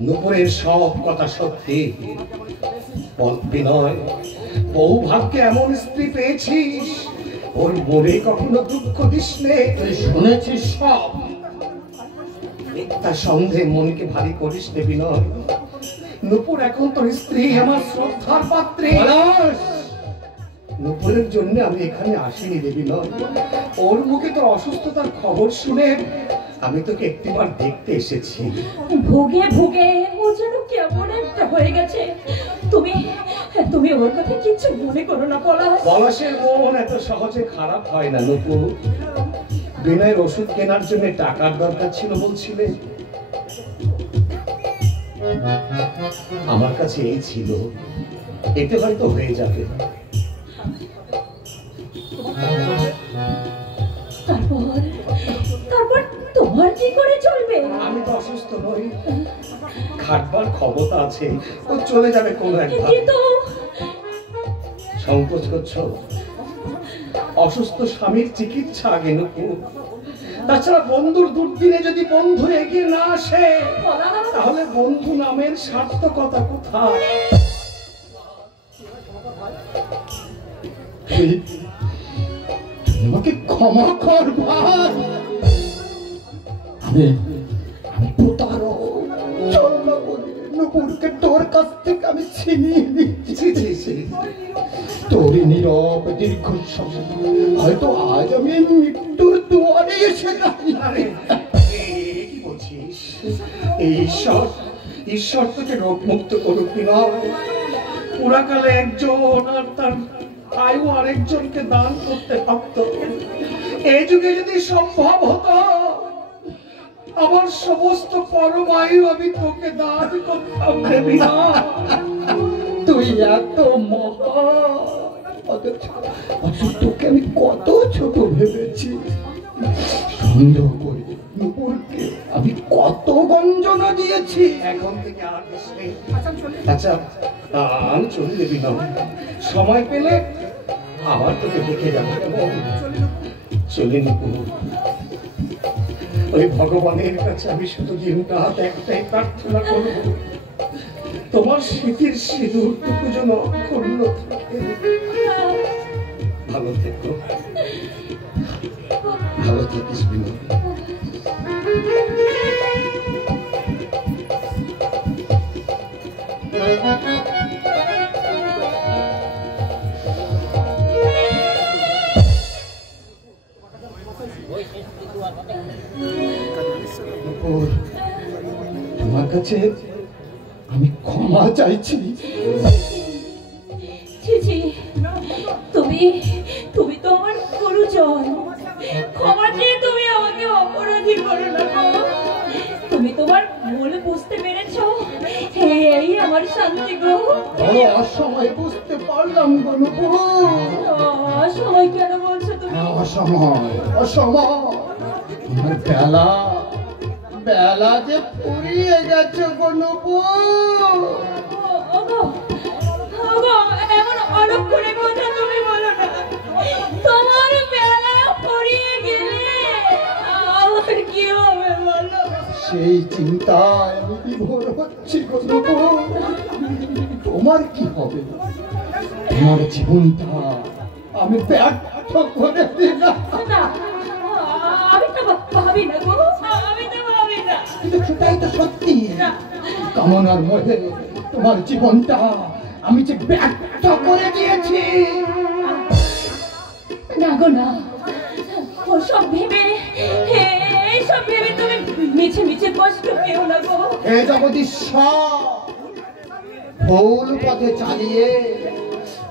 নুপুরের সব কথা সত্যি। বিনয়, বউ ভাগ্যে এমন স্ত্রী পেয়েছিস ওর মনে কখনো দুঃখ দিস নে। তুই শুনেছিস সব? মিথ্যা সন্দেহে মনকে ভারী করিস নে বিনয়। নূপুর এখন তোর স্ত্রী, আমার শ্রদ্ধার পাত্রী। নূপুরের জন্য আমি এখানে আসিনি রে বিনয়। ওর মুখে তোর অসুস্থতার খবর শুনে আমি তোকে একটিবার দেখতে এসেছি। ভুগে ভুগে ও যেন কেমন একটা হয়ে গেছে। তুমি তুমি ওর কথা কিচ্ছু মনে করো না পলাশ। পলাশের মন এত সহজে খারাপ হয় না নূপুর। বিনয়ের ওষুধ কেনার জন্য টাকার দরকার ছিল বলছিলে, আমার কাছে এই ছিল, এতে হয়তো হয়ে যাবে। তারপর তারপর তোমার কি করে চলবে? আমি তো অসুস্থ নই, খাটবার ক্ষমতা আছে, ও চলে যাবে কোনো একবার। কিন্তু সংকোচ করছো? অসুস্থ স্বামীর চিকিৎসা আগে নূপুর। তাছাড়া বন্ধুর দুর্দিনে যদি বন্ধু এগিয়ে না আসে তাহলে বন্ধু নামের সার্থকতা কোথায়? আমাকে ক্ষমা কর ভাই। আমি প্রতারক। চল না বলি, নূপুরকে তোর কাছ থেকে আমি ছিনিয়ে নিচ্ছি। তোরই নীরব দীর্ঘশ্বাস হয়তো আজ আমি মৃত্যুর দুয়ারে এসে দাঁড়িয়ে। কি বলছিস? ঈশ্বর তোকে রোগ মুক্ত করুক বিনয়। পুরাকালে একজন আর তার আয়ু আরেকজনকে দান করতে পারত। এই যুগে যদি সম্ভব হতো আমার সমস্ত পরমায়ু আমি তোকে দান করতাম রে বিনয়। তুই এত মহান, অথচ তোকে আমি কত ছোট ভেবেছি। সন্দেহ করি নূপুরকে আমি কত গঞ্জনা দিয়েছি। এখন থেকে আর দিস নেই। আচ্ছা আমি চলে যাবি না, সময় পেলে আবার তোকে দেখে যাবো। চলে নূপুর, ওই ভগবানের কাছে আমি শুধু দিনরাত একটাই প্রার্থনা করব, তোমার স্মৃতির সিঁদুরটুকু যেন অক্ষুণ্ণ থাকে। ভালো থেকো, ভালো থাকিস বিনয়। তোমার কাছে আমি ক্ষমা চাইছি। তুমি তুমি তো আমার গুরুজন, ক্ষমা চেয়ে তুমি আমাকে অপরাধী করো না। তুমি তোমার ভুল বুঝতে পেরেছো, এই আমার শান্তি গো। বড় অসময় বুঝতে পারলাম গো নূপুর। অসময় কেন বলছো তুমি? অসময় আমার বেলা যে ফুরিয়ে গেছে গো নূপুর। এমন অলক্ষণে কথা তুমি বলো না। তোমার বেলা ফুরিয়ে গেলে আমার কি হবে বলো? সেই চিন্তায় আমি বিভোর হচ্ছি গো নূপুর। তোমার কি হবে? তোমার জীবনটা আমি ব্যর্থ করে দিলাম। আমি তো ভাবি না গো, আমি তো ভাবি না। কিন্তু সেটাই তো সত্যি। কামনার মধ্যে তোমার জীবনটা আমি যে ব্যর্থ করে দিয়েছি। না গো না, ওসব ভেবে এইসব ভেবে তুমি মিছে মিছে কষ্ট পেও না গো। হে জগদীশ্বর, ভুল পথে চালিয়ে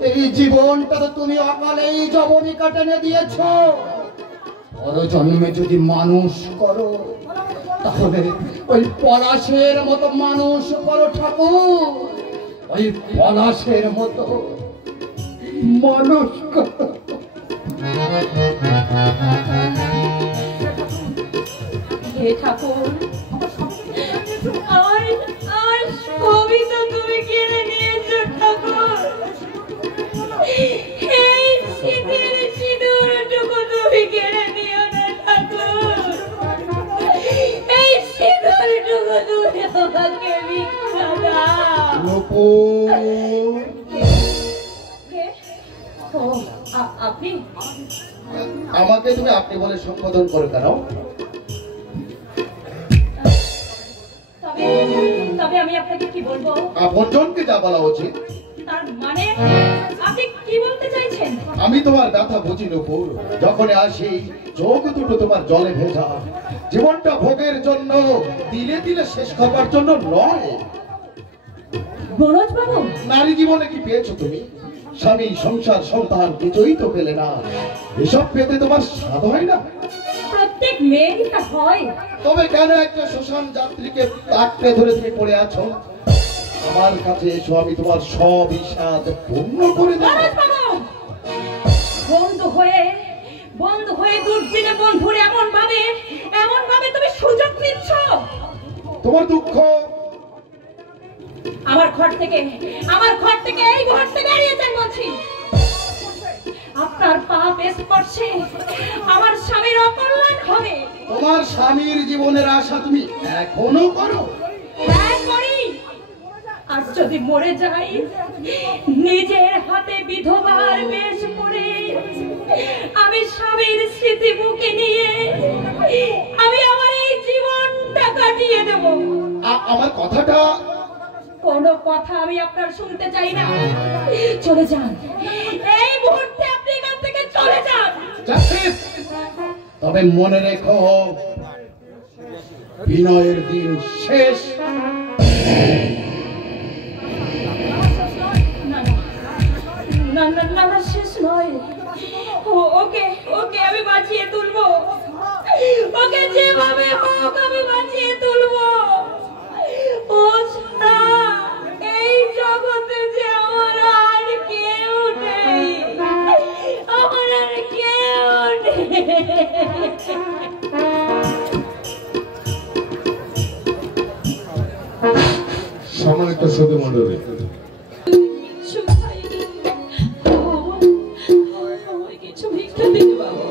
এই জীবনটা তো তুমি অকালেই যবনিকা টেনে দিয়েছ। পর জন্মে যদি মানুষ করো তাহলে ওই পলাশের মতো মানুষ করো ঠাকুর, ওই পলাশের মতো মানুষ করো। হে ঠাকুর, আর সবই তো তুমি কিনে নিয়েছো ঠাকুর। এই শীতের সিঁদুরটুকু তুমি কিনে নিও না ঠাকুর। এই সিঁদুরটুকু তুমি আমাকে ভিক্ষা দাও। নূপুর, ও আপনি আমাকে তুমি আপনি বলে সম্বোধন করো কেন? তবে আমি আপনাকে কি বলবো? আপনজনকে যা বলা উচিত। তার মানে আপনি কি বলতে চাইছেন? আমি তোমার ব্যথা বুঝি নূপুর। যখন আসি চোখ দুটো তোমার জলে ভেজা। জীবনটা ভোগের জন্য, দিলে দিলে শেষ করবার জন্য নয়। বনজ বাবু, নারী জীবনে কি পেয়েছো তুমি? স্বামী, সংসার, সন্তান কিছুই তো পেলে না। এসব পেতে তোমার স্বাদ হয় না? প্রত্যেক মেয়েরই তা হয়। তবে কেন একটা শ্মশান যাত্রীকে আঁকড়ে ধরে তুমি পড়ে আছো? আমার কাছে এসো, আমি তোমার সব ইচ্ছা পূর্ণ করে দেব। বনজ বাবু, বন্ধু হয়ে দূরবীনে বন্ধুর এমন ভাবে তুমি সুযোগ নিচ্ছ। তোমার দুঃখ আমার ঘর থেকে এই মুহূর্তে বেরিয়ে যান বলছি। আপনার পাপ স্পর্শে আমার স্বামীর অকল্যাণ হবে। তোমার স্বামীর জীবনের আশা তুমি এখনো করো? হ্যাঁ করি। আর যদি মরে যাই, নিজের হাতে বিধবার বেশ পরে আমি স্বামীর স্মৃতি বুকে নিয়ে আমি আমার এই জীবনটা কাটিয়ে দেব। আমার কথাটা কোনো কথা আমি আপনার শুনতে চাই না। চলে যান, এই মুহূর্তে আপনি এখান থেকে চলে যান। তবে মনে রেখো, বিনয়ের দিন শেষ। না, শেষ নয়। ওকে আমি বাঁচিয়ে তুলবো। ওকে যেভাবে হোক আমি বাঁচিয়ে তুলবো। ও ছাড়া এই জগতে যে আমার আর কেউ নেই, আমার আর কেউ নেই। সম্মানিত সুধী মণ্ডলী, কিছু ভিক্ষা দিতে বাবু।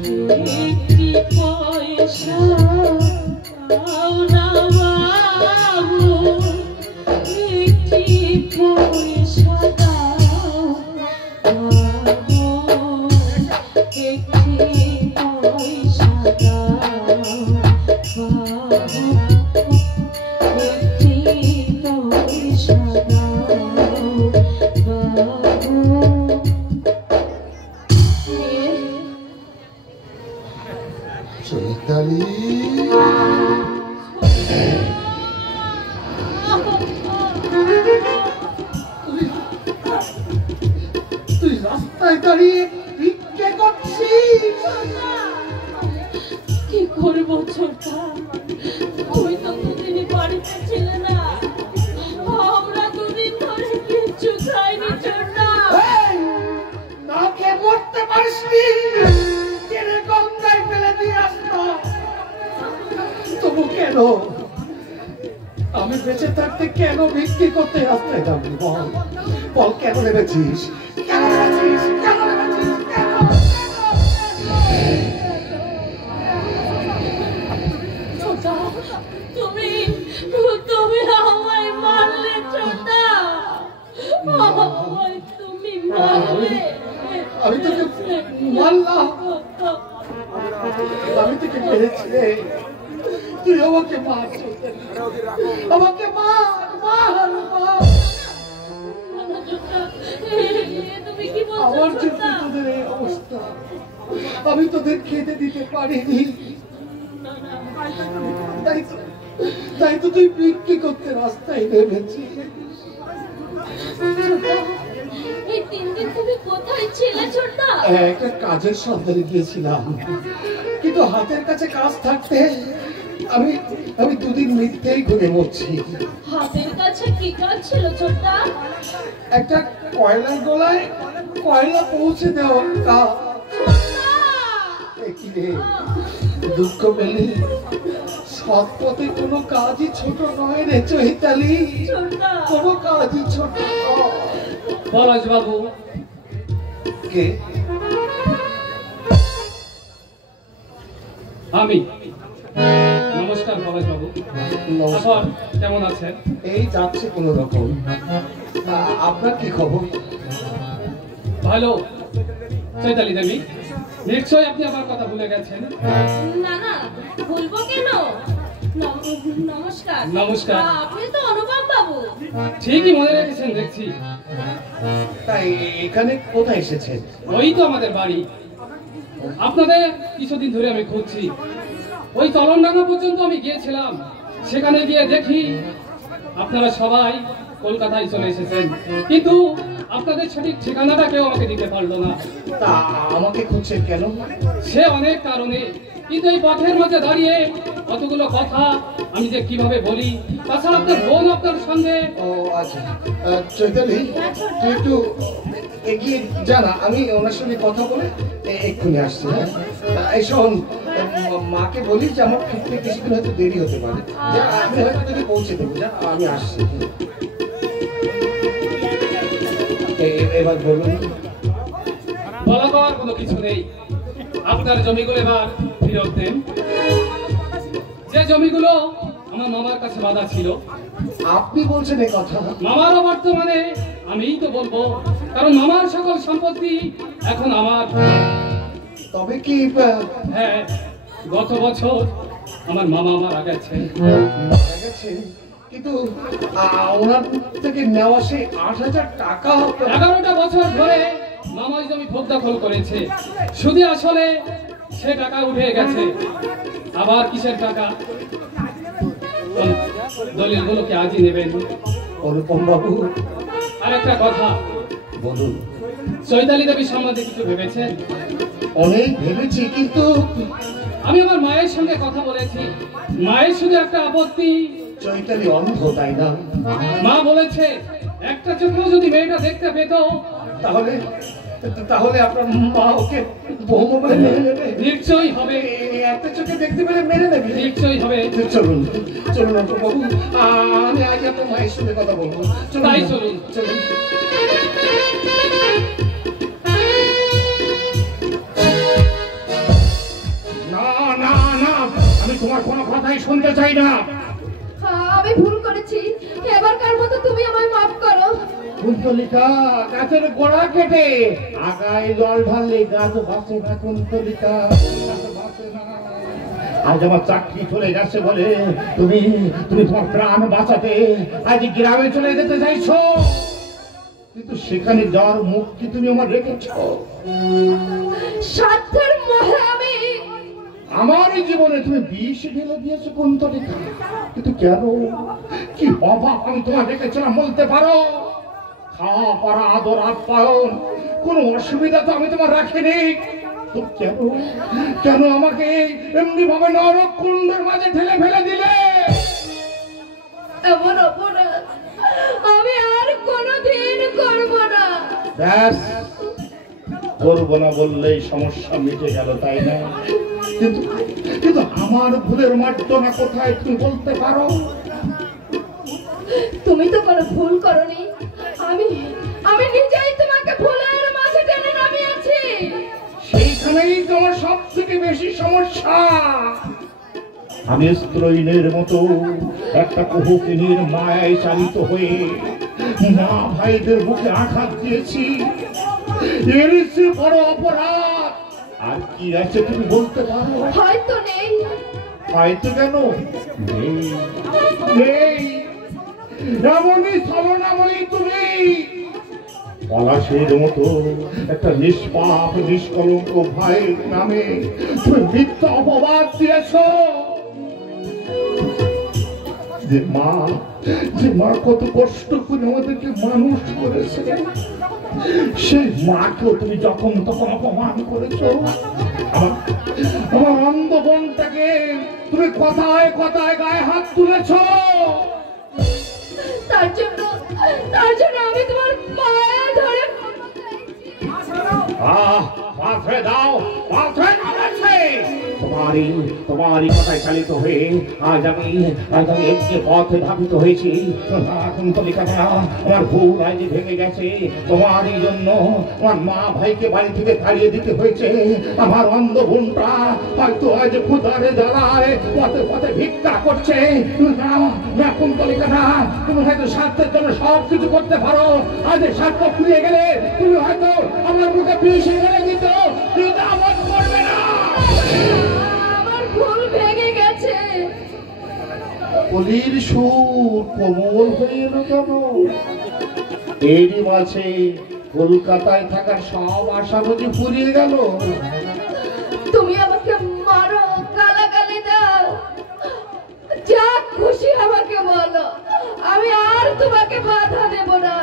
একটি পয়সা দাও না বাবু, একটি পয়সা দাও বাবু, একটি পয়সা দাও বাবু, একটি পয়সা দাও বাবু। চৈতালি, তুই রাস্তায় দাঁড়িয়ে ভিক্ষে করছিস? কি করবো ছোটা, তুমি তো দুদিনই বাড়িতে ছিলে না, আমরা দুদিন ধরে কিচ্ছু খাইনি ছোটা। এই, না খেয়ে মরতে পারিসনি, টেনে গঙ্গায় ফেলে দিয়ে আসতাম। তবু কেন আমি বেঁচে থাকতে কেন ভিক্ষে করতে রাস্তায় দাঁড়াবি? বল বল, কেন নেমেছিস? কেন নেমেছিস? কেন নেমেছিস? কেন? ছোটা, তুমি তুমি আমায় মারলে ছোটা, আমায় তুমি মারলে। আমি তোকে মারলাম, আমি তোকে মেরেছি রে। তুই আমাকে মার, আমাকে মার মার মার। তুমি কি আমার বলছো জন্য তোদের এই অবস্থা, আমি তোদের খেতে দিতে পারিনি, তাই তো তুই বিক্রি করতে রাস্তায় নেমেছিস। এই 3 দিন তুমি কোথায় ছিলে ছোটা? একটা কাজের সন্ধানে গিয়েছিলাম, কিন্তু হাতের কাছে কাজ থাকতে আমি আমি 2 দিন মিথ্যেই ঘুরে মরছি। হাতের কাছে কি কাজ ছিল ছোটা? একটা কয়লার গোলায় কয়লা পৌঁছে দেওয়ার কাজ। কি রে, দুঃখ পেলে সৎ পথে কোনো কাজই ছোট নয় রে চৈতালি, ছোটা, কোনো কাজই ছোট নয়। পলাশ বাবু, কে? আমি। নমস্কার পলাশ বাবু, নমস্কার। আপনি কেমন আছেন? এই যাচ্ছে কোনো রকম। আপনার কি খবর? ভালো। চৈতালি দেবী, নিশ্চয়ই আপনি আমার কথা ভুলে গেছেন। না না, বলবো কেন? নমস্কার। নমস্কার। আপনি তো অনুপম বাবু। ঠিকই মনে রেখেছেন দেখছি। তাই এখানে কোথায় এসেছেন? ওই তো আমাদের বাড়ি। আপনাদের কিছুদিন ধরে আমি খুঁজছি। ওই তলনডাঙ্গা পর্যন্ত আমি গিয়েছিলাম, সেখানে গিয়ে দেখি আপনারা সবাই কলকাতায় চলে এসেছেন, কিন্তু আপনাদের সঠিক ঠিকানাটা কেউ আমাকে দিতে পারলো না। তা আমাকে খুঁজছেন কেন? সে অনেক কারণে, কিন্তু এই পথের মধ্যে দাঁড়িয়ে কতগুলো কথা আমি যে কিভাবে বলি, তাছাড়া আপনার বোন আপনার সঙ্গে। ও আচ্ছা, চৈতালি তুই একটু এগিয়ে জানা, আমি ওনার সঙ্গে কথা বলে এক্ষুনি আসছি। হ্যাঁ, এই শোন, মাকে বলি যে আমার ফিরতে কিছুদিন হয়তো দেরি হতে পারে, যা আমি হয়তো তোকে পৌঁছে দেবো, যা আমি আসছি। এবার বলুন। বলা করার কোনো কিছু নেই। আপনার জমিগুলো এবার ফেরত দেন। যে জমিগুলো আমার মামার কাছে বাঁধা ছিল। আপনি বলছেন এই কথা? মামারও বর্তমানে আমিই তো বলবো, কারণ মামার সকল সম্পত্তি এখন আমার। তবে কি হ্যাঁ, গত বছর আমার মামা মারা গেছে। মারা গেছে, কিন্তু ওনার থেকে নেওয়া সেই 8,000 টাকা 11টা বছর ধরে মামাই জমি ভোগ দখল করেছে। শুধু আসলে সে টাকা উঠে গেছে। আবার কিসের টাকা? দলিলগুলোকে আজই নেবেন। অনুপম বাবু, আর একটা কথা বলুন। চৈতালি দেবী সম্বন্ধে কিছু ভেবেছেন? অনেক ভেবেছি, কিন্তু আমি আমার মায়ের সঙ্গে কথা বলেছি। মায়ের শুধু একটা আপত্তি, চৈতালি অন্ধ, তাই না? মা বলেছে একটা চোখেও যদি মেয়েটা দেখতে পেত তাহলে তাহলে আপনার মা ওকে বৌমা বলে মেনে নেবে? নিশ্চয়ই হবে, এই একটা চোখে দেখতে পেলে মেনে নেবে? নিশ্চয়ই হবে। চলুন চলুন অনুপম বাবু, আমি আজ আপনার মায়ের সঙ্গে কথা বলবো। তাই চলুন। চলুন। কথাই শুনতে চাই না। আমি ভুল করেছি, এবারকার মতো তুমি আমায় মাফ করো। কুন্তলিকা, গাছের গোড়া কেটে আগায় জল ঢাললে গাছ বাঁচে না কুন্তলিকা, গাছ বাঁচে না। আজ আমার চাকরি চলে যাচ্ছে বলে তুমি তুমি তোমার প্রাণ বাঁচাতে আজ গ্রামে চলে যেতে চাইছো, কিন্তু সেখানে যাওয়ার মুক্তি তুমি আমার রেখেছো। স্বার্থের মোহে আমি আমার জীবনে তুমি বিষ ঢেলে দিয়েছো কুন্তলিকা, কিন্তু কেন, কি অভাব আমি তোমার রেখেছিলাম বলতে পারো? খাওয়া পড়া আদর আপ্যায়ন কোনো অসুবিধা তো আমি তোমার রাখিনি, তো কেন কেন আমাকে এমনি ভাবে নরক কুণ্ডের মাঝে ঠেলে ফেলে দিলে? এমন অপরাধ আমি আর কোনোদিন করব না। ব্যাস, করবো না বললেই সমস্যা মিটে গেল, তাই না? কিন্তু কিন্তু আমার ভুলের মার্জনা কোথায় তুমি বলতে পারো? তুমি তো কোনো ভুল করনি, আমি আমি নিজেই তোমাকে ভুলের মাঝে টেনে নামিয়েছি। সেইখানেই তোমার সব থেকে বেশি সমস্যা। আমি স্ত্রৈনের মতো একটা কুহুকিনীর মায়ায় চালিত হয়ে মা ভাইদের বুকে আঘাত দিয়েছি, এর চেয়ে বড় অপরাধ আর কি আছে তুমি বলতে পারো? হয়তো নেই। হয়তো কেন নেই, নেই, এমনই ছলনাময়ী তুমি। পলাশের মতো একটা নিষ্পাপ নিষ্কলঙ্ক ভাইয়ের নামে তুমি মিথ্যা অপবাদ দিয়েছ। যে মা কত কষ্ট করে আমাদেরকে মানুষ করেছে, সেই মাকেও তুমি যখন তখন অপমান করেছ। আমার অন্ধ বোনটাকে তুমি কথায় কথায় গায়ে হাত তুলেছ। তার জন্য আমি তোমার পায়ে ধরে পাথরে দাও, পাথরে কামড়াচ্ছে। তোমারই কথায় চালিত হয়ে আজ আমি একটি পথে ধাবিত হয়েছি। কুন্তলিকা, আমার ভুল আজ ভেঙে গেছে। তোমারই জন্য আমার মা ভাইকে বাড়ি থেকে তাড়িয়ে দিতে হয়েছে। আমার অন্ধ বোনটা হয়তো আজ ক্ষুধারে জ্বালায় পথে পথে ভিক্ষা করছে। না কুন্তলিকা, না, তুমি হয়তো স্বার্থের জন্য সব কিছু করতে পারো। আজ স্বার্থ ফুরিয়ে গেলে তুমি হয়তো আমার মুখে বিষ ঢেলে দিত, কিন্তু আমার করবে না। আমার ভুল ভেঙে গেছে। কলির সুর কোমল হয়ে এলো কেন? এরই মাঝে কলকাতায় থাকার সব আশা বুঝি ফুরিয়ে গেল। তুমি আমাকে মারো, গালাগালি দাও, যা খুশি আমাকে বলো, আমি আর তোমাকে বাধা দেব না।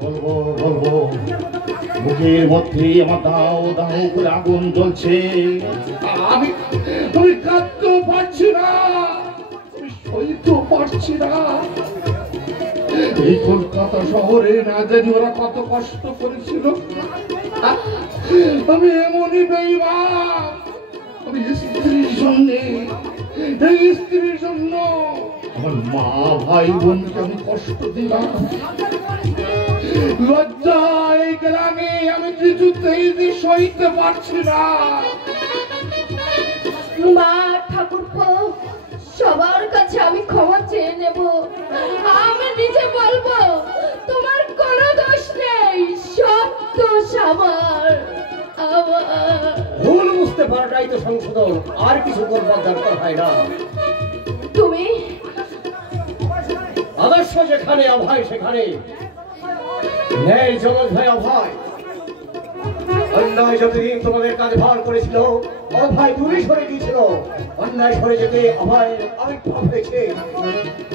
বলবো বলবো, বুকের মধ্যে আমার দাও দাও করে আগুন জ্বলছে। আমি কাঁদতেও পারছি না, আমি সইতেও পারছি না। এই কলকাতা শহরে না জানি ওরা কত কষ্ট করেছিল। আমি এমনই বেঈমান, আমি স্ত্রীর জন্য, এই স্ত্রীর জন্য আমার মা ভাই বোনকে আমি কষ্ট দিলাম। লজ্জায় গ্রামে আমি কিছুতেই সইতে পারছি না। মা, ঠাকুরপো, সবার কাছে আমি ক্ষমা চেয়ে নেব। আমি নিজে বলবো তোমার কোনো দোষ নেই, সব দোষ আমার। ভুল বুঝতে পারাটাই তো সংশোধন, আর কিছু করবার দরকার হয় না। তুমি আদর্শ যেখানে, অভয় সেখানে নেই। জগৎ ভাই অভয়, অন্যায় যতদিন তোমাদের কাঁধে ভার করেছিল, অভয় দূরে সরে গিয়েছিল। অন্যায় সরে যেতে অভয় আবির্ভাব হয়েছে।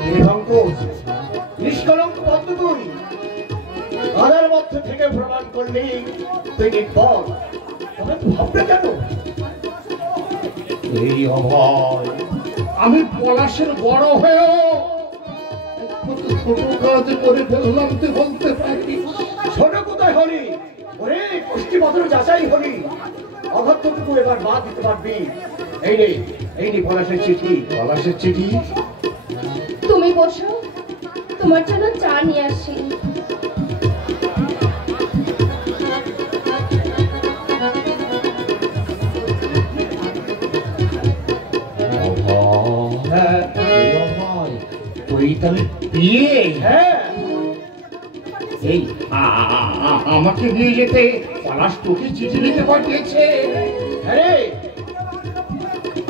নিরঙ্কুশ নিষ্কলঙ্ক বদ্ধ তুই, তাদের মধ্যে থেকে প্রমাণ করলি তুই নির্ভর। তবে ভাববে কেন? এই অভয়, আমি পলাশের বড় হয়েও ছোট কাজ করে ফেললাম, তুই বলতে পারি? ছোট কোথায় হলি, ওরে কুষ্টি পাথর যাচাই হলি। অঘটটুকু এবার বাদ দিতে পারবি। এই নে পলাশের চিঠি। পলাশের চিঠি? তুমি বসো, তোমার জন্য চা নিয়ে আসি। হ্যাঁ, তাহলে বিয়ে? হ্যাঁ, এই আমাকে নিয়ে যেতে পলাশ তোকে চিঠি লিখে পাঠিয়েছে। আরে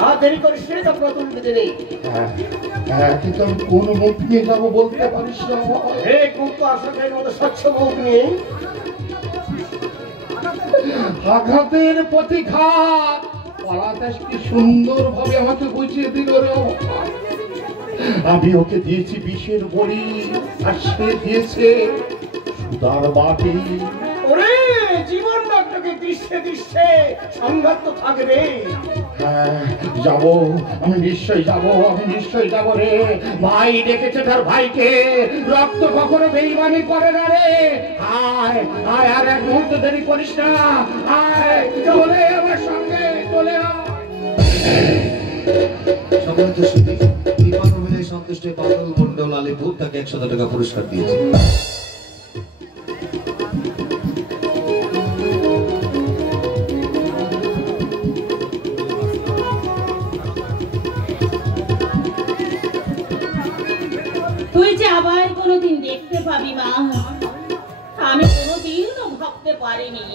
আর দেরি করিস রে, তা প্রথম দিতে নেই। হ্যাঁ, কিন্তু আমি কোন মুখ নিয়ে যাবো বলতে পারিস না? এই মুখ তো আসামের মতো স্বচ্ছ মুখ নিয়ে। আঘাতের প্রতিঘাত পলাশ কি সুন্দর ভাবে আমাকে বুঝিয়ে দিল রে। আমি ওকে দিয়েছি বিষের বড়ি, আর সে দিয়েছে সুদার বাটি। ওরে জীবন ডাক্তারকে দৃশ্যে দৃশ্যে সংঘাত তো থাকবে। হ্যাঁ যাবো, আমি নিশ্চয়ই যাবো রে। ভাই ডেকেছে তার ভাইকে, রক্ত কখনো বেইমানি করে না রে। আয় আয়, আর এক মুহূর্ত দেরি করিস না, আয় চলে আমার সঙ্গে, চলে আয়। সম্মানিত সুধী, বিমান অভিনয় সন্তুষ্ট বাদল মন্ডল আলিপুর তাকে 100 টাকা পুরস্কার দিয়েছে। তুই যে আবার কোনোদিন দেখতে পাবি মা, আমি কোনোদিনও ভাবতে পারিনি।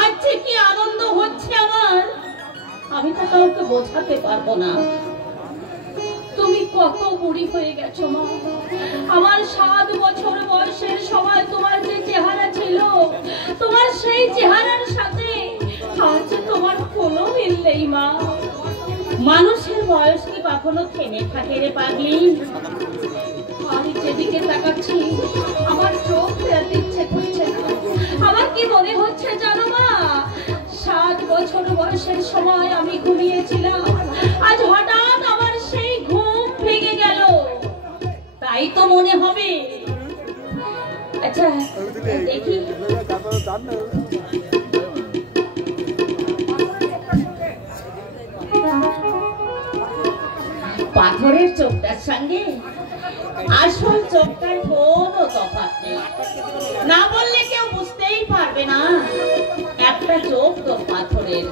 আজ যে কি আনন্দ হচ্ছে আমার, আমি তো কাউকে বোঝাতে পারবো না। তুমি কত বুড়ি হয়ে গেছো মা। আমার 7 বছর বয়সের সময় তোমার যে চেহারা ছিল, তোমার সেই চেহারার সাথে আজ তোমার কোনো মিল নেই মা। মানুষের বয়স কি কখনো থেমে থাকে রে পাগলি? আমি যেদিকে তাকাচ্ছি আমার চোখ ফেরাতে ইচ্ছে করছে না। আমার কি মনে হচ্ছে জানো মা, 7 বছর বয়সের সময় আমি ঘুমিয়েছিলাম, আজ হঠাৎ আমার সেই ঘুম ভেঙে গেল। তাই তো মনে হবে। আচ্ছা দেখি, পাথরের চোখটার সঙ্গে আসল চোখটার কোনো তফাৎ নেই। না বললে কেউ বুঝতেই পারবে না একটা চোখ তো পাথরের।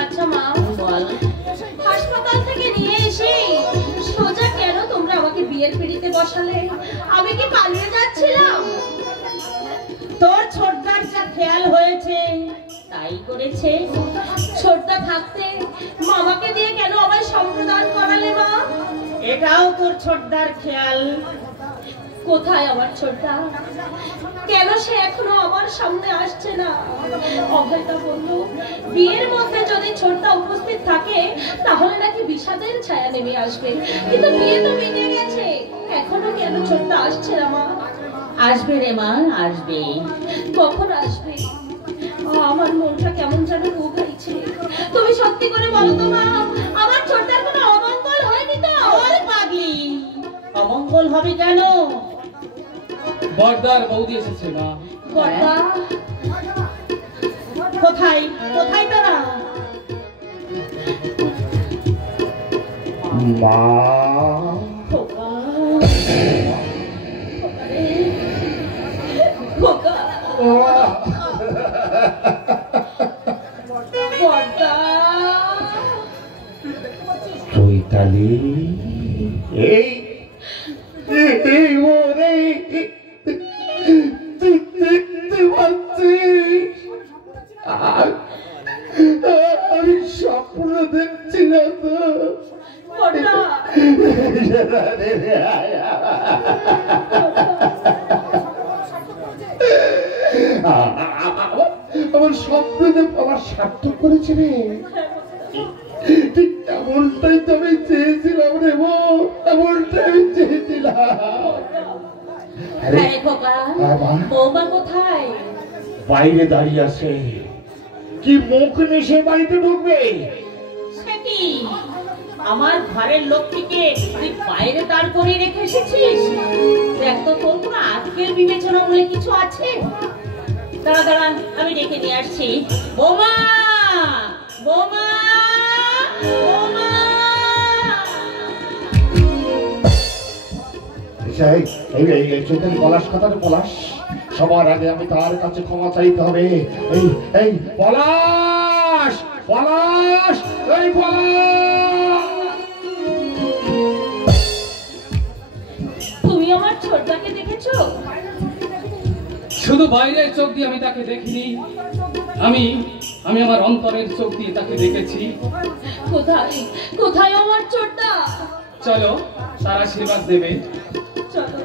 আচ্ছা মা বল, হাসপাতাল থেকে নিয়ে এসে সোজা কেন তোমরা আমাকে বিয়ের পিড়িতে বসালে? আমি কি পালিয়ে যাচ্ছিলাম? তোর ছোটদার যা খেয়াল হয়েছে তাই করেছে। ছোটদা থাকতে মামাকে দিয়ে কেন আমায় সম্প্রদান করালে মা? এটাও তোর ছোটদার খেয়াল। কোথায় আমার ছোটদা? কেন সে এখনো আমার সামনে আসছে না? অভয়দা বলল বিয়ের মধ্যে যদি ছোটদা উপস্থিত থাকে তাহলে নাকি বিষাদের ছায়া নেমে আসবে, কিন্তু বিয়ে তো মিটে গেছে, এখনো কেন ছোটদা আসছে না মা? আসবে রে মা, আসবে। কখন আসবে? আমার মনটা কেমন যেন উগাইছে। তুমি সত্যি করে বলো তো মা, আমার ছোটদার কোনো অমঙ্গল হয়নি তো? ওরে পাগলি, অমঙ্গল হবে কেন? বর্দার বৌদি এসেছে মা। বর্দা কোথায়? কোথায় তারা? মা খোকা, খোকা, বর্দা। চৈতালি, এই ওরে তুই দেখতে পাচ্ছিস? আমি স্বপ্ন দেখছি না তো? বর্দা আমার স্বপ্নতে পড়া সার্থক করেছে রে। ঠিক তেমনটাই তো আমি চেয়েছিলাম রে বউ, তেমনটাই আমি চেয়েছিলাম। হ্যাঁ খোকা, বৌমা কোথায়? বাইরে দাঁড়িয়ে আছে। কি মুখ নিয়ে সে বাড়িতে ঢুকবে? সে কি আমার ঘরের লক্ষ্মীকে তুই বাইরে দাঁড় করে রেখে এসেছিস? দেখ তো তোর কোনো আজকের বিবেচনা বলে কিছু আছে? দাঁড়া দাঁড়া, আমি ডেকে নিয়ে আসছি। বৌমা, বৌমা, বৌমা। চৈতালি পলাশ কথাটা পলাশ, সবার আগে আমি তার কাছে ক্ষমা চাইতে হবে। এই এই পলাশ, পলাশ, এই পলাশ। ছোটদাকে দেখেছো? শুধু বাইরের চোখ দিয়ে আমি তাকে দেখিনি, আমি আমি আমার অন্তরের চোখ দিয়ে তাকে দেখেছি। কোথায় কোথায় আমার ছোটদা? চলো, তার আশীর্বাদ দেবে। চলো।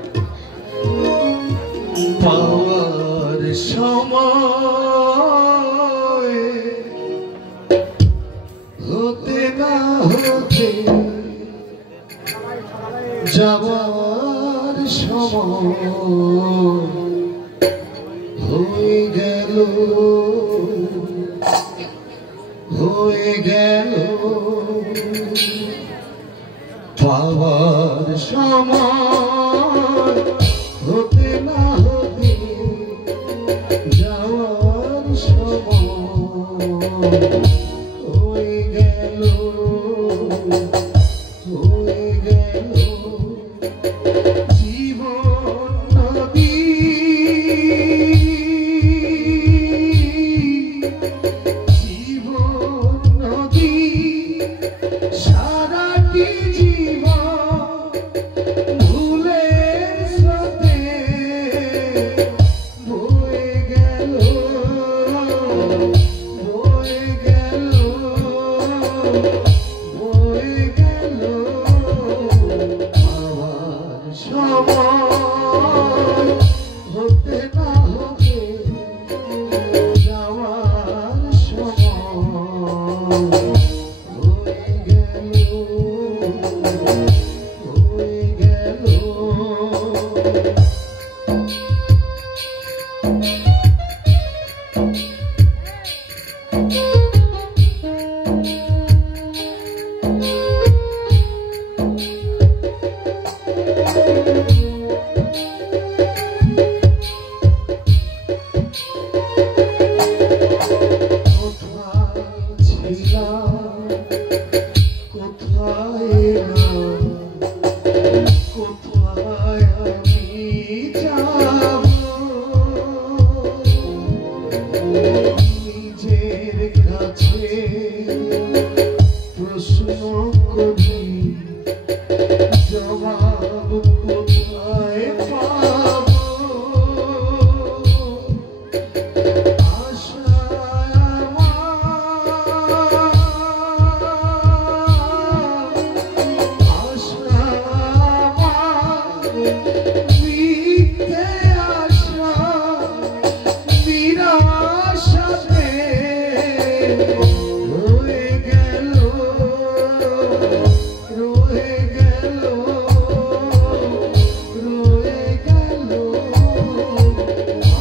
পাওয়ার সময় হতে না হতে যাওয়ার সময় হয়ে গেল, হয়ে গেল। পাওয়ার সময় হতে না হতে যাওয়ার সময় হয়ে গেল, হয়ে গেল। জীবন নদী, জীবন নদী, সারাটি জীবন ভুলের স্রোতে বয়ে গেল, বয়ে গেল, বয়ে গেল। আবার সময় হতে না হতে যাওয়ার সময় হয়ে গেল, হয়ে গেল। কোথায় ছিলাম, কোথায় এলাম, কোথায় আমি যাব? নিজের কাছে প্রশ্ন করি, জবাব কোথায় পাব? আশায় আমার, আশায় আমার, মিথ্যে আশা, নিরাশাতে রয়ে গেল, রয়ে গেল, রয়ে গেল।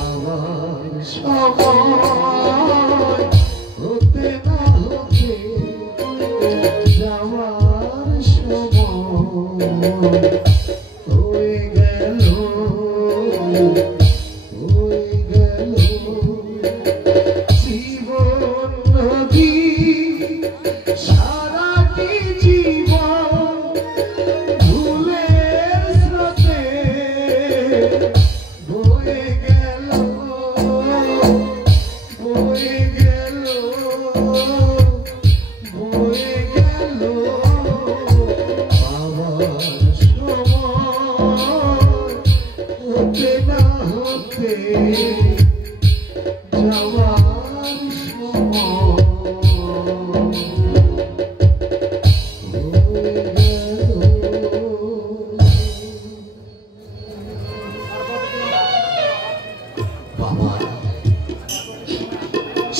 আবার সময় হতে না হতে যাওয়ার সময় হয়ে গেল, হয়ে গেল। জীবন নদী, সারাটি জীবন ভুলের স্রোতে বয়ে গেল, বয়ে গেল, বয়ে গেল। আবার সময় হতে না হতে যাওয়ার সময় হয়ে গেল। বাবা,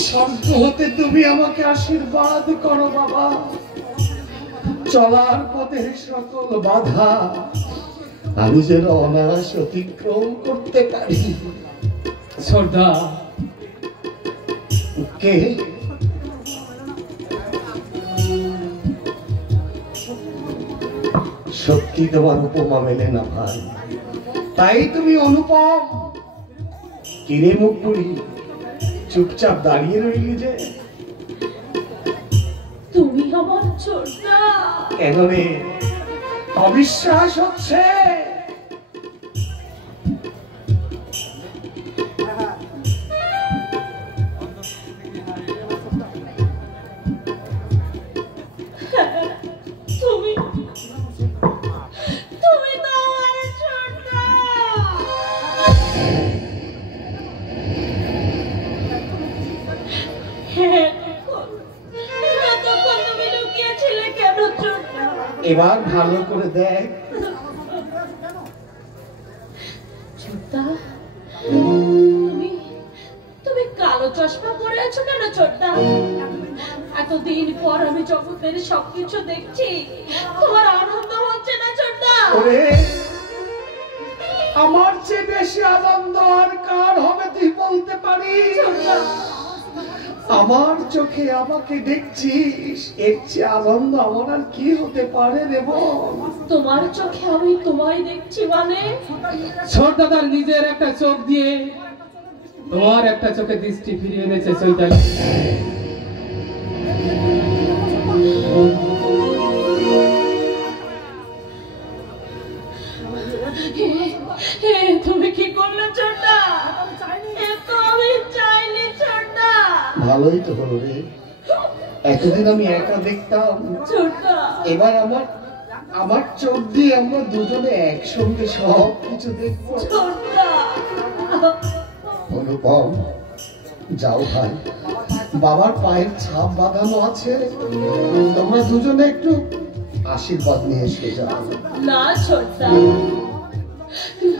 স্বর্গ হতে তুমি আমাকে আশীর্বাদ করো বাবা। চলার পথে সকল বাধা আমি যেন অনায়াস অতিক্রম করতে পারি। ছোটদা, কে? সত্যি তোমার উপমা মেলে না ভাই, তাই তুমি অনুপম। কিরে মুখ পুরি, চুপচাপ দাঁড়িয়ে রইলি যে? তুমি আমার ছোটদা। কেন রে, অবিশ্বাস হচ্ছে? তুমি তুমি তো আমার ছোটদা। এবার ভালো করে দেখ। ছোটদা, তুমি তুমি কালো চশমা পরে আছো কেন ছোটদা? এতদিন পর আমি জগতের সবকিছু দেখছি, তোমার আনন্দ হচ্ছে না ছোটদা? ওরে, আমার চেয়ে বেশি আনন্দ আর কার হবে তুই বলতে পারিস? আমার চোখে আমাকে দেখছিস, এর চেয়ে আনন্দ আমার আর কি হতে পারে রে বল? তোমার চোখে আমি তোমায় দেখছি মানে? ছোট দাদার নিজের একটা চোখ দিয়ে তোমার একটা চোখে দৃষ্টি ফিরিয়ে এনেছে চৈতালি। তুমি কি করলে ছোটদা? আমি চাইনি ছোটদা। ভালোই তো হলো রে, এতদিন আমি একা দেখতাম, ছোটদা এবার আমার চোখ দিয়ে আমরা দুজনে একসঙ্গে সব কিছু দেখবো। ছোটদা, অনুপম, যাও ভাই, বাবার পায়ের ছাপ বাঁধানো আছে, তোমরা দুজনে একটু আশীর্বাদ নিয়ে এসে যাও। না ছোটদা,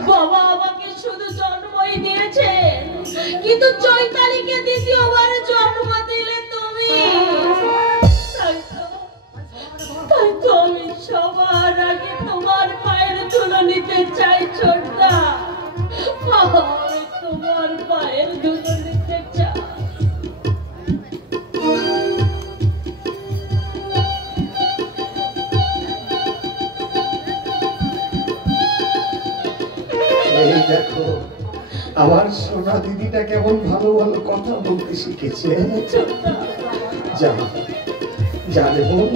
বাবা আমাকে শুধু জন্মই দিয়েছেন, কিন্তু চৈতালিকে দ্বিতীয়বার জন্ম দিলে তুমি। তাই তো আমি সবার আগে তোমার পায়ের ধুলো নিতে চাই ছোটদা। আমি তোমার পায়ের ধুলো নিতে চাই। এই দেখো, আমার সোনা দিদিটা কেমন ভালো ভালো কথা বলতে শিখেছে। যা যা রে বোন,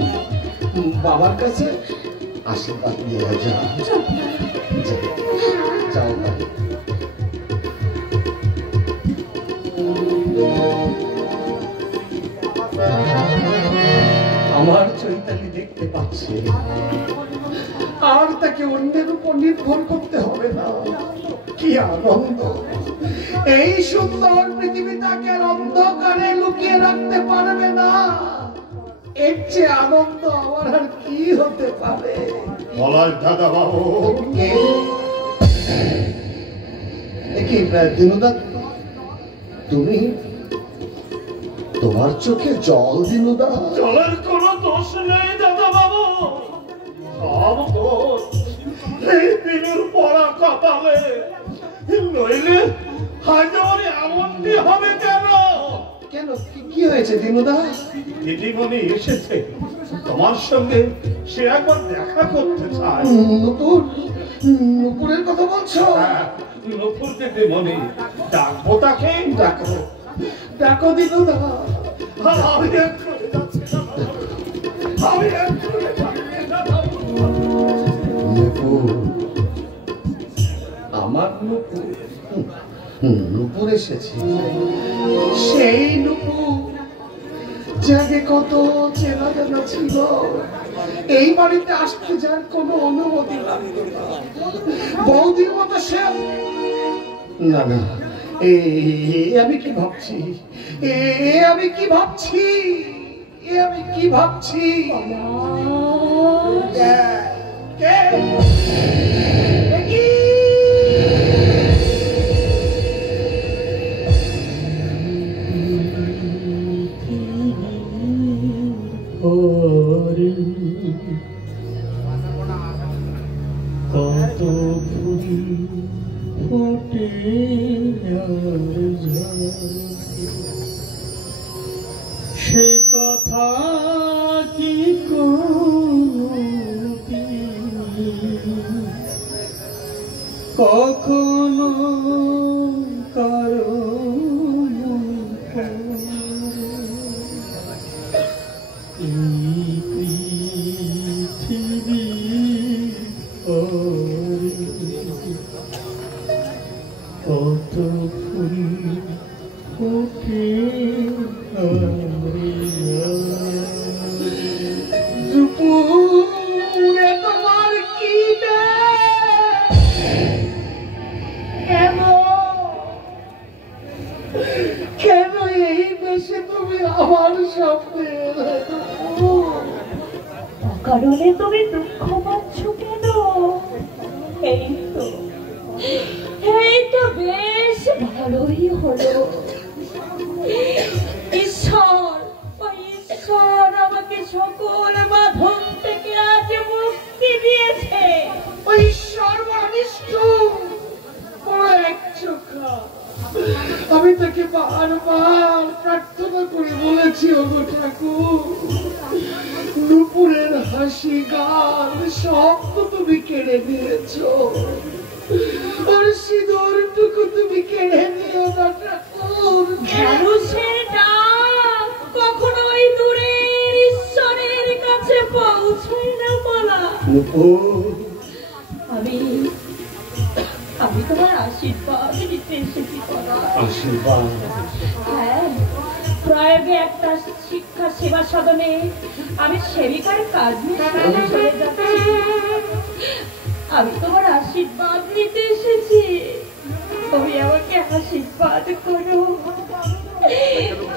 বাবার কাছে আশীর্বাদ নিয়ে যা। যাও ভাই। আমার চৈতালি দেখতে পাচ্ছে, আর তাকে অন্যের উপর নির্ভর করতে হবে না। কি আনন্দ! এই সুন্দর পৃথিবী তাকে আর অন্ধকারে লুকিয়ে রাখতে পারবে না। এর চেয়ে আনন্দ আমার আর কি হতে পারে? পলাশ দাদা বাবু, দিনুদা, তুমি তোমার চোখে জল? দিনুদা, জলের কোনো দোষ নেই দাদা বাবু, সব দোষ এই দিনের পড়া কপালে, নইলে আজ আমার এমনটি হবে কেন? কেন, কি হয়েছে দিনুদা? দিদিমণি এসেছে তোমার সঙ্গে, সে একবার দেখা করতে চায়। নুপুরের কথা বলছো? হ্যাঁ, নুপুর দিদিমণি, ডাকবো তাকে? ডাকো, ডাকো দিনুদা। আমি এক্ষুনি যাচ্ছি দাদা, আমি এক্ষুনি যাচ্ছি দাদা। নুপুর, আমার নুপুর, নুপুর এসেছে, সেই নুপুর যাকে কত চেনা জানা ছিল, এই বাড়িতে আসতে যার কোনো অনুমতি লাগতো না। বৌদির মতো সে, না না, আমি কি ভাবছি, আমি কি ভাবছি, আমি কি ভাবছি? কে? কত ফুল ফুটে সে কথা কি কখনো কারো কত ফুল ফুটে দুপুরে তোমার কি কেন কেন এই বেশি তুমি আমার সামনে? অকারণে তুমি দুঃখ পাচ্ছ কেন? এই তো বেশ ভালোই হলো। ঈশ্বর আমাকে সকল বাঁধন থেকে আজ মুক্তি দিয়েছে। ঈশ্বর আমি তাকে বারবার প্রার্থনা করে বলেছি, ওগো ঠাকুর, নুপুরের হাসি গান সব তো তুমি কেড়ে নিয়েছো, ওর সিঁদুরটুকু তুমি কেড়ে নিও না ঠাকুর। মানুষের ডাক কখনোই দূরের ঈশ্বরের কাছে পৌঁছায় না বলা। আমি তোমার আশীর্বাদ নিতে এসেছি। আশীর্বাদ? হ্যাঁ, প্রয়োগে একটা শিক্ষা সেবা সদনে আমি সেবিকার কাজ চলে যাচ্ছি। আমি তোমার আশীর্বাদ নিতে এসেছি, তুমি আমাকে আশীর্বাদ করো।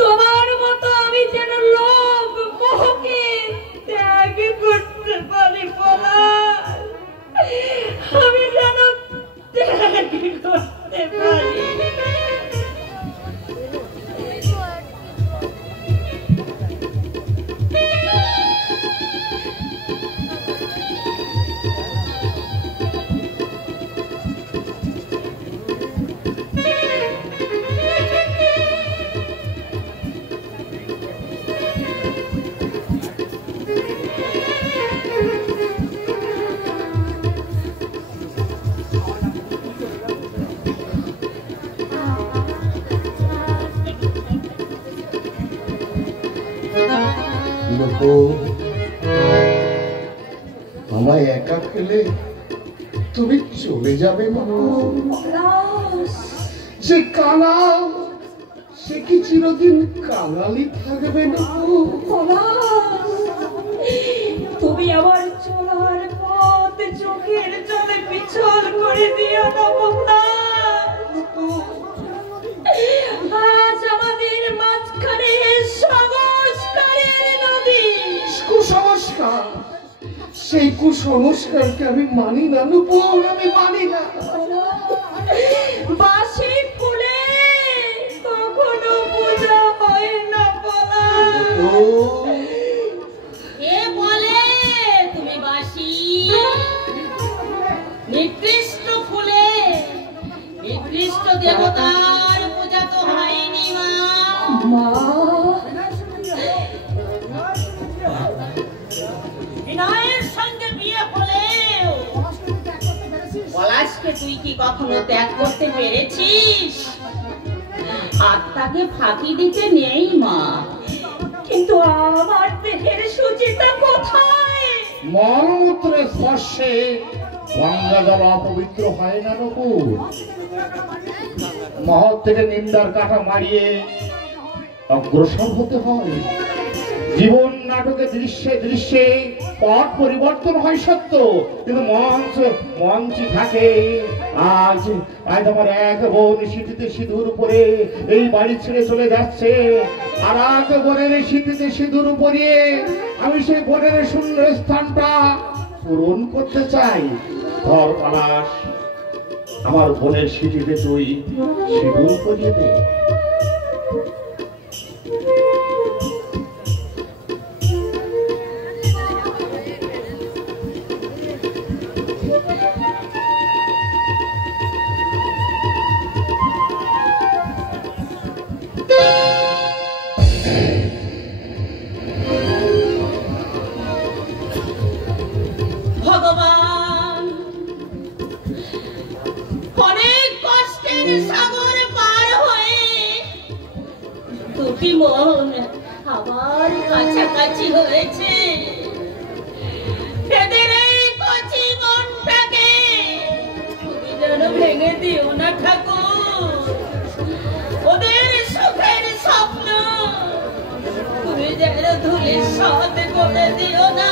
তোমার মতো আমি যেন লোভ মোহকে ত্যাগ করতে পারি বলা, আমি যেন ত্যাগ করতে পারি। আমায় একা ফেলে তুমি চলে যাবে না? যে কাঙাল সে কি চিরদিন কাঙালি থাকবে না? তুমি আমার চলার পথ চোখের জলে পিছল করে দিও না। আজ আমাদের মাঝখানে সংস্কারের নদী। কুসংস্কার? সেই কুসংস্কারকে আমি মানি না নুপুর, আমি মানি না। বাসি ফুলে কখনো পূজা হয় না বলা। এ বলে তুমি বাসি? নিকৃষ্ট ফুলে নিকৃষ্ট দেবতার পূজা তো হয়নি মা। বিনয়ের সঙ্গে বিয়ে হলেও পলাশকে তুই কি কখনো ত্যাগ করতে পেরেছিস? আত্মাকে ফাঁকি দিতে নেই মা। কিন্তু আমার দেহের সুচিতা কোথায়? মলমূত্রের স্পর্শে গঙ্গা জল অপবিত্র হয় না নুপুর। মহৎ থেকে নিন্দার কাঁটা মারিয়ে অগ্রসর হতে হয়। জীবন নাটকে দৃশ্যে দৃশ্যে পথ পরিবর্তন হয় সত্য, কিন্তু মঞ্চে থাকে। আজ আমার এক বোন শীতিতে সিঁদুর পরে এই বাড়ি ছেড়ে চলে যাচ্ছে, আর এক বোনের শীতিতে সিঁদুর পরিয়ে আমি সেই বোনের শূন্য স্থানটা পূরণ করতে চাই। ধর পলাশ, আমার বোনের শীতিতে তুই সিঁদুর পরিয়ে দে। ভগবান, অনেক কষ্টের সাগর পার হয়ে দুটি মন আবার কাছাকাছি হয়েছে। এদের এই কচি মনটাকে তুমি যেন ভেঙে দিও না ঠাকুর। ওদের সুখের স্বপ্ন তুমি যেন ধুলির সাথে করে দিও না।